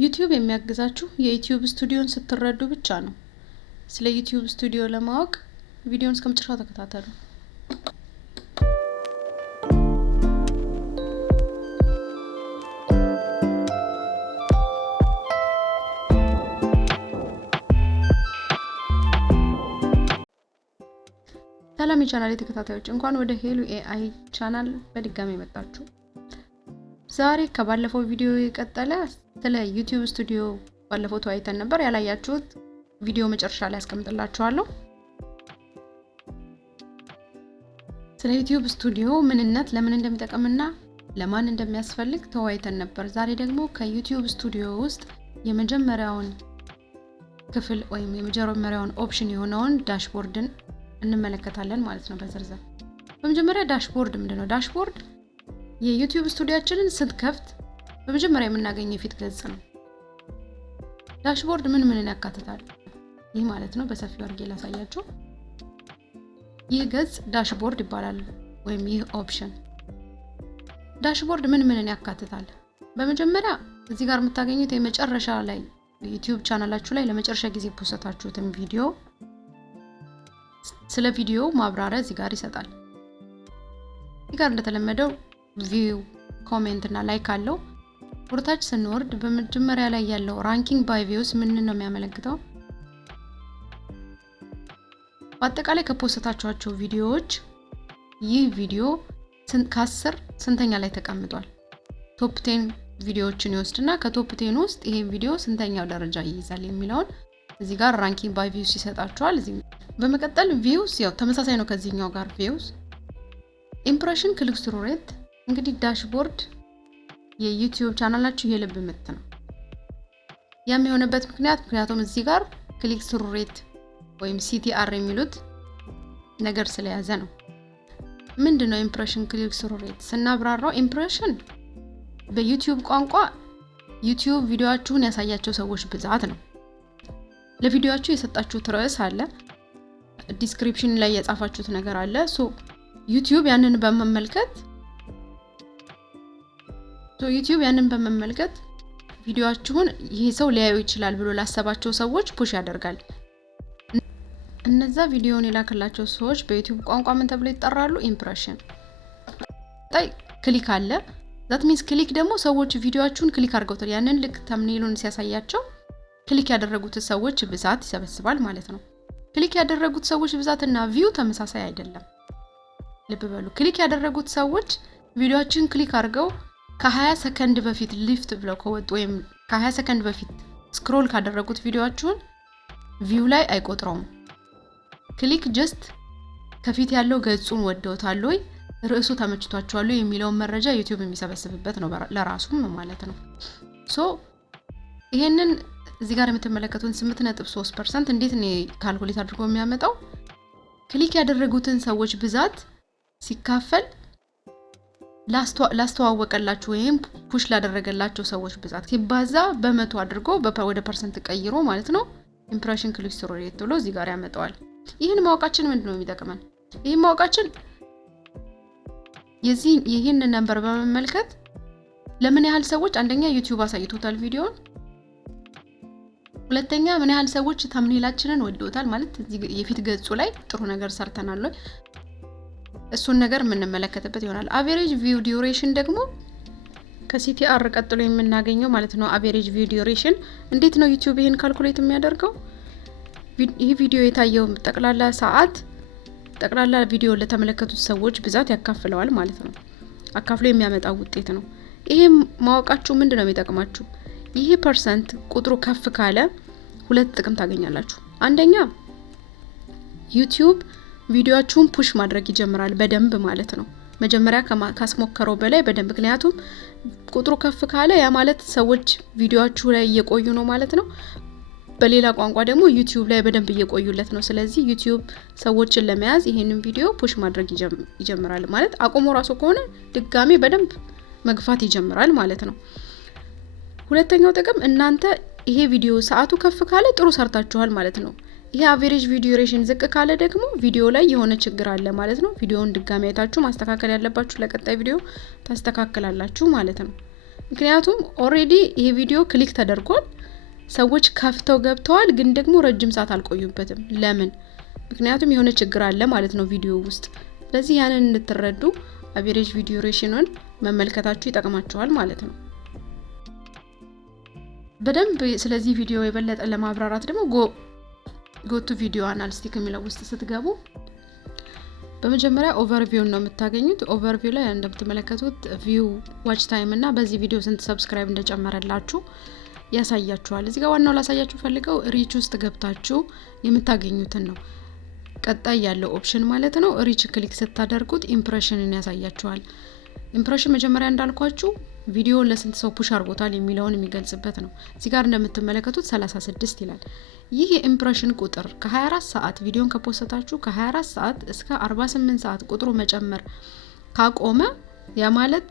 ዩቲዩብ የሚያግዛችሁ የዩቲዩብ ስቱዲዮን ስትረዱ ብቻ ነው። ስለ ዩቲዩብ ስቱዲዮ ለማወቅ ቪዲዮውን እስከመጨረሻው ተከታተሉ። ሰላም የቻናሌ ተከታታዮች፣ እንኳን ወደ ሄሉ ኤአይ ቻናል በድጋሚ መጣችሁ። ዛሬ ከባለፈው ቪዲዮ የቀጠለ ስለ ዩቲዩብ ስቱዲዮ ባለፈው ተወያይተን ነበር። ያላያችሁት ቪዲዮ መጨረሻ ላይ አስቀምጥላችኋለሁ። ስለ ዩቲዩብ ስቱዲዮ ምንነት፣ ለምን እንደሚጠቅምና ለማን እንደሚያስፈልግ ተወያይተን ነበር። ዛሬ ደግሞ ከዩቲዩብ ስቱዲዮ ውስጥ የመጀመሪያውን ክፍል ወይም የመጀመሪያውን ኦፕሽን የሆነውን ዳሽቦርድን እንመለከታለን ማለት ነው በዝርዝር። በመጀመሪያ ዳሽቦርድ ምንድነው? ዳሽቦርድ የዩቲዩብ ስቱዲዮአችንን ስትከፍት በመጀመሪያ የምናገኘው የፊት ገጽ ነው። ዳሽቦርድ ምን ያካትታል? ይህ ማለት ነው በሰፊው አድርጌ ላሳያችሁ። ይህ ገጽ ዳሽቦርድ ይባላል፣ ወይም ይህ ኦፕሽን ዳሽቦርድ ምን ያካትታል? በመጀመሪያ እዚህ ጋር የምታገኙት የመጨረሻ ላይ ዩቲዩብ ቻናላችሁ ላይ ለመጨረሻ ጊዜ ፖስታችሁትን ቪዲዮ ስለ ቪዲዮ ማብራሪያ እዚህ ጋር ይሰጣል። እዚህ ጋር እንደተለመደው ቪው፣ ኮሜንት እና ላይክ አለው። ወርታች ስንወርድ በመጀመሪያ ላይ ያለው ራንኪንግ ባይ ቪውስ ምን ነው የሚያመለክተው? በአጠቃላይ ከፖስታችኋቸው ቪዲዮዎች ይህ ቪዲዮ ከ10 ስንተኛ ላይ ተቀምጧል? ቶፕ 10 ቪዲዮዎችን ይወስድና ከቶፕ 10 ውስጥ ይሄ ቪዲዮ ስንተኛው ደረጃ ይይዛል የሚለውን እዚህ ጋር ራንኪንግ ባይ ቪውስ ይሰጣችኋል። በመቀጠል ቪውስ ያው ተመሳሳይ ነው ከዚህኛው ጋር ቪውስ፣ ኢምፕሬሽን፣ ክሊክ ስሩ ሬት። እንግዲህ ዳሽቦርድ የዩቲዩብ ቻናላችሁ የልብ ምት ነው። ያም የሆነበት ምክንያቱም እዚህ ጋር ክሊክ ስሩ ሬት ወይም ሲቲአር የሚሉት ነገር ስለያዘ ነው። ምንድነው ኢምፕሬሽን፣ ክሊክ ስሩ ሬት ስናብራራው? ኢምፕሬሽን በዩቲዩብ ቋንቋ ዩቲዩብ ቪዲዮአችሁን ያሳያቸው ሰዎች ብዛት ነው። ለቪዲዮአችሁ የሰጣችሁት ርዕስ አለ፣ ዲስክሪፕሽን ላይ የጻፋችሁት ነገር አለ። ዩቲዩብ ያንን በመመልከት ቪዲዮአችሁን ይሄ ሰው ሊያዩ ይችላል ብሎ ላሰባቸው ሰዎች ፑሽ ያደርጋል። እነዛ ቪዲዮውን የላከላቸው ሰዎች በዩቲዩብ ቋንቋ ምን ተብለው ይጠራሉ? ኢምፕሬሽን። ክሊክ አለ። that means ክሊክ ደግሞ ሰዎች ቪዲዮአችሁን ክሊክ አድርገውታል። ያንን ልክ ተምኔሉን ሲያሳያቸው ክሊክ ያደረጉት ሰዎች ብዛት ይሰበስባል ማለት ነው። ክሊክ ያደረጉት ሰዎች ብዛትና ቪው ተመሳሳይ አይደለም። ልብ በሉ። ክሊክ ያደረጉት ሰዎች ቪዲዮአችሁን ክሊክ አድርገው ከ20 ሰከንድ በፊት ሊፍት ብለው ከወጡ ወይም ከ20 ሰከንድ በፊት ስክሮል ካደረጉት ቪዲዮአችሁን ቪው ላይ አይቆጥረውም። ክሊክ ጀስት ከፊት ያለው ገጹን ወደውታል ወይ ርዕሱ ተመችቷቸዋል የሚለውን መረጃ ዩቲዩብ የሚሰበስብበት ነው ለራሱም ማለት ነው። ይሄንን እዚህ ጋር የምትመለከቱን 8.3% እንዴት ነው ካልኩሌት አድርጎ የሚያመጣው? ክሊክ ያደረጉትን ሰዎች ብዛት ሲካፈል ላስተዋወቀላችሁ ወይም ፑሽ ላደረገላቸው ሰዎች ብዛት ሲባዛ በመቶ አድርጎ ወደ ፐርሰንት ቀይሮ ማለት ነው ኢምፕሬሽን ክሊክ ስሩ ሬት ብሎ እዚህ ጋር ያመጣዋል። ይህን ማወቃችን ምንድነው የሚጠቅመን? ይህን ማወቃችን ይህን ነምበር በመመልከት ለምን ያህል ሰዎች አንደኛ ዩቲዩብ አሳይቶታል ቪዲዮውን፣ ሁለተኛ ምን ያህል ሰዎች ተምኔላችንን ወደውታል ማለት የፊት ገጹ ላይ ጥሩ ነገር ሰርተናል ወይ እሱን ነገር የምንመለከትበት ይሆናል። አቨሬጅ ቪው ዲዩሬሽን ደግሞ ከሲቲአር ቀጥሎ የምናገኘው ማለት ነው። አቨሬጅ ቪው ዲዩሬሽን እንዴት ነው ዩቲዩብ ይሄን ካልኩሌት የሚያደርገው? ይሄ ቪዲዮ የታየው ጠቅላላ ሰዓት ጠቅላላ ቪዲዮ ለተመለከቱት ሰዎች ብዛት ያካፍለዋል ማለት ነው። አካፍሎ የሚያመጣው ውጤት ነው። ይሄ ማወቃችሁ ምንድነው የሚጠቅማችሁ? ይሄ ፐርሰንት ቁጥሩ ከፍ ካለ ሁለት ጥቅም ታገኛላችሁ። አንደኛ ዩቲዩብ ቪዲዮአችሁን ፑሽ ማድረግ ይጀምራል በደንብ ማለት ነው። መጀመሪያ ካስሞከረው በላይ በደንብ። ምክንያቱም ቁጥሩ ከፍ ካለ ያ ማለት ሰዎች ቪዲዮአችሁ ላይ እየቆዩ ነው ማለት ነው። በሌላ ቋንቋ ደግሞ ዩቲዩብ ላይ በደንብ እየቆዩለት ነው። ስለዚህ ዩቲዩብ ሰዎችን ለመያዝ ይሄንን ቪዲዮ ፑሽ ማድረግ ይጀምራል ማለት አቆሞ ራሱ ከሆነ ድጋሚ በደንብ መግፋት ይጀምራል ማለት ነው። ሁለተኛው ጥቅም እናንተ ይሄ ቪዲዮ ሰዓቱ ከፍ ካለ ጥሩ ሰርታችኋል ማለት ነው። ይሄ አቨሬጅ ቪው ዲዩሬሽን ዝቅ ካለ ደግሞ ቪዲዮ ላይ የሆነ ችግር አለ ማለት ነው። ቪዲዮውን ድጋሚ አይታችሁ ማስተካከል ያለባችሁ ለቀጣይ ቪዲዮ ታስተካክላላችሁ ማለት ነው። ምክንያቱም ኦሬዲ ይሄ ቪዲዮ ክሊክ ተደርጓል፣ ሰዎች ከፍተው ገብተዋል፣ ግን ደግሞ ረጅም ሰዓት አልቆዩበትም። ለምን? ምክንያቱም የሆነ ችግር አለ ማለት ነው ቪዲዮ ውስጥ። ስለዚህ ያንን እንድትረዱ አቨሬጅ ቪዲዮ ዱሬሽኑን መመልከታችሁ ይጠቅማችኋል ማለት ነው። በደንብ ስለዚህ ቪዲዮ የበለጠ ለማብራራት ደግሞ ጎ ቱ ቪዲዮ አናሊስቲክ የሚለው ውስጥ ስትገቡ በመጀመሪያ ኦቨርቪው ነው የምታገኙት። ኦቨርቪው ላይ እንደምትመለከቱት ቪው፣ ዋች ታይም እና በዚህ ቪዲዮ ስንት ሰብስክራይብ እንደጨመረላችሁ ያሳያችኋል። እዚህ ጋር ዋናው ላሳያችሁ ፈልገው ሪች ውስጥ ገብታችሁ የምታገኙትን ነው። ቀጣይ ያለው ኦፕሽን ማለት ነው ሪች ክሊክ ስታደርጉት ኢምፕሬሽንን ያሳያችኋል። ኢምፕሬሽን መጀመሪያ እንዳልኳችሁ ቪዲዮ ለስንት ሰው ፑሽ አድርጎታል የሚለውን የሚገልጽበት ነው። እዚህ ጋር እንደምትመለከቱት 36 ይላል። ይህ የኢምፕሬሽን ቁጥር ከ24 ሰዓት ቪዲዮን ከፖስታችሁ ከ24 ሰዓት እስከ 48 ሰዓት ቁጥሩ መጨመር ካቆመ ያ ማለት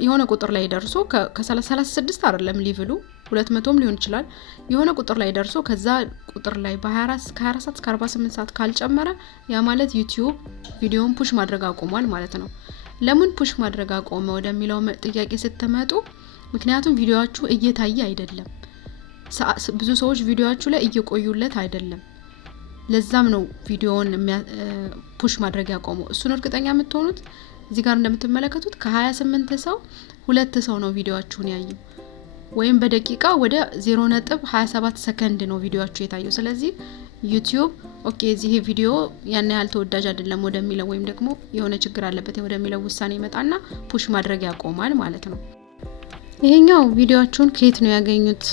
የሆነ ቁጥር ላይ ደርሶ ከ36 አይደለም ሊቭሉ 200ም ሊሆን ይችላል። የሆነ ቁጥር ላይ ደርሶ ከዛ ቁጥር ላይ ከ24 ሰዓት እስከ 48 ሰዓት ካልጨመረ ያ ማለት ዩቲዩብ ቪዲዮን ፑሽ ማድረግ አቆሟል ማለት ነው። ለምን ፑሽ ማድረግ አቆመ ወደሚለው ጥያቄ ስትመጡ ምክንያቱም ቪዲዮአችሁ እየታየ አይደለም፣ ብዙ ሰዎች ቪዲዮአችሁ ላይ እየቆዩለት አይደለም። ለዛም ነው ቪዲዮውን ፑሽ ማድረግ ያቆመው። እሱን እርግጠኛ የምትሆኑት እዚህ ጋር እንደምትመለከቱት ከ28 ሰው 2 ሰው ነው ቪዲዮአችሁን ያየው፣ ወይም በደቂቃ ወደ 0.27 ሰከንድ ነው ቪዲዮአችሁ የታየው። ስለዚህ ዩቲዩብ ኦኬ እዚህ ቪዲዮ ያን ያህል ተወዳጅ አይደለም ወደሚለው ወይም ደግሞ የሆነ ችግር አለበት ወደሚለው ውሳኔ ይመጣና ፑሽ ማድረግ ያቆማል ማለት ነው። ይሄኛው ቪዲዮአችሁን ከየት ነው ያገኙት?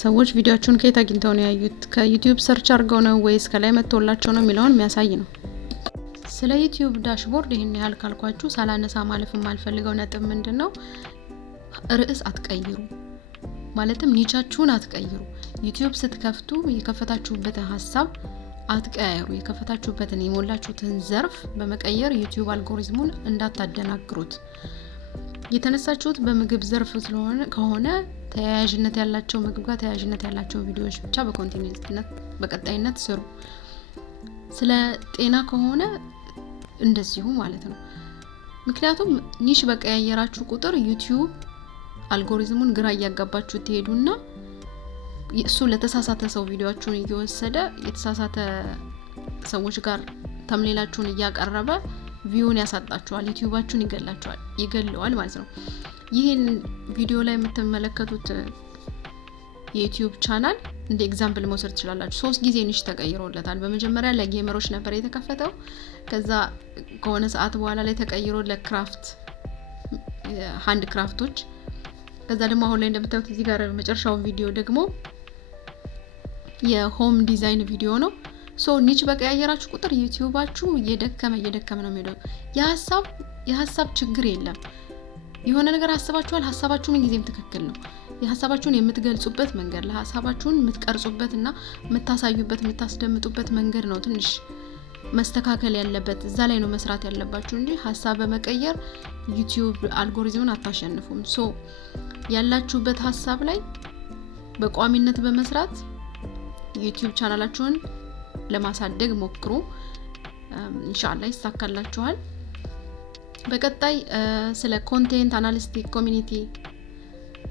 ሰዎች ቪዲዮአችሁን ከየት አግኝተው ነው ያዩት? ከዩቲዩብ ሰርች አድርገው ነው ወይስ ከላይ መጥቶላቸው ነው የሚለውን የሚያሳይ ነው። ስለ ዩቲዩብ ዳሽቦርድ ይሄን ያህል ካልኳችሁ ሳላነሳ ማለፍ የማልፈልገው ነጥብ ምንድነው? ርዕስ አትቀይሩ፣ ማለትም ኒቻችሁን አትቀይሩ። ዩቲዩብ ስትከፍቱ የከፈታችሁበትን ሀሳብ አትቀያየሩ። የከፈታችሁበትን የሞላችሁትን ዘርፍ በመቀየር ዩቲዩብ አልጎሪዝሙን እንዳታደናግሩት። የተነሳችሁት በምግብ ዘርፍ ስለሆነ ከሆነ ተያያዥነት ያላቸው ምግብ ጋር ተያያዥነት ያላቸው ቪዲዮዎች ብቻ በኮንቲኒዩስነት በቀጣይነት ስሩ። ስለ ጤና ከሆነ እንደዚሁ ማለት ነው። ምክንያቱም ኒሽ በቀያየራችሁ ቁጥር ዩቲዩብ አልጎሪዝሙን ግራ እያጋባችሁ ትሄዱና እሱ ለተሳሳተ ሰው ቪዲዮአችሁን እየወሰደ የተሳሳተ ሰዎች ጋር ተምሌላችሁን እያቀረበ ቪውን ያሳጣችኋል፣ ዩቲዩባችሁን ይገለዋል ማለት ነው። ይህን ቪዲዮ ላይ የምትመለከቱት የዩቲዩብ ቻናል እንደ ኤግዛምፕል መውሰድ ትችላላችሁ። 3 ጊዜ ኒሽ ተቀይሮለታል። በመጀመሪያ ለጌመሮች ነበር የተከፈተው። ከዛ ከሆነ ሰዓት በኋላ ላይ ተቀይሮ ለክራፍት ሃንድ ክራፍቶች፣ ከዛ ደግሞ አሁን ላይ እንደምታዩት እዚህ ጋር መጨረሻው ቪዲዮ ደግሞ የሆም ዲዛይን ቪዲዮ ነው። ሶ ኒች በቀያየራችሁ ቁጥር ዩቲዩባችሁ እየደከመ ነው የሚሄደው። የሀሳብ ችግር የለም። የሆነ ነገር ሀሳባችኋል፣ ሀሳባችሁ ምን ጊዜም ትክክል ነው። የሀሳባችሁን የምትገልጹበት መንገድ፣ ለሀሳባችሁን የምትቀርጹበት እና የምታሳዩበት የምታስደምጡበት መንገድ ነው ትንሽ መስተካከል ያለበት። እዛ ላይ ነው መስራት ያለባችሁ እንጂ ሀሳብ በመቀየር ዩቲዩብ አልጎሪዝሙን አታሸንፉም። ሶ ያላችሁበት ሀሳብ ላይ በቋሚነት በመስራት ዩቲዩብ ቻናላችሁን ለማሳደግ ሞክሩ። ኢንሻአላህ ይሳካላችኋል። በቀጣይ ስለ ኮንቴንት አናሊስቲክ ኮሚኒቲ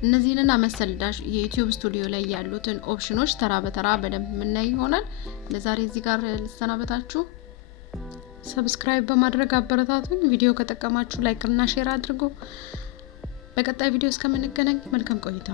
እነዚህንና መሰል የዩቲዩብ ስቱዲዮ ላይ ያሉትን ኦፕሽኖች ተራ በተራ በደንብ የምናይ ይሆናል። ለዛሬ እዚህ ጋር ልሰናበታችሁ። ሰብስክራይብ በማድረግ አበረታቱኝ። ቪዲዮ ከጠቀማችሁ ላይክ እና ሼር አድርጉ። በቀጣይ ቪዲዮ እስከምንገናኝ መልካም ቆይታ።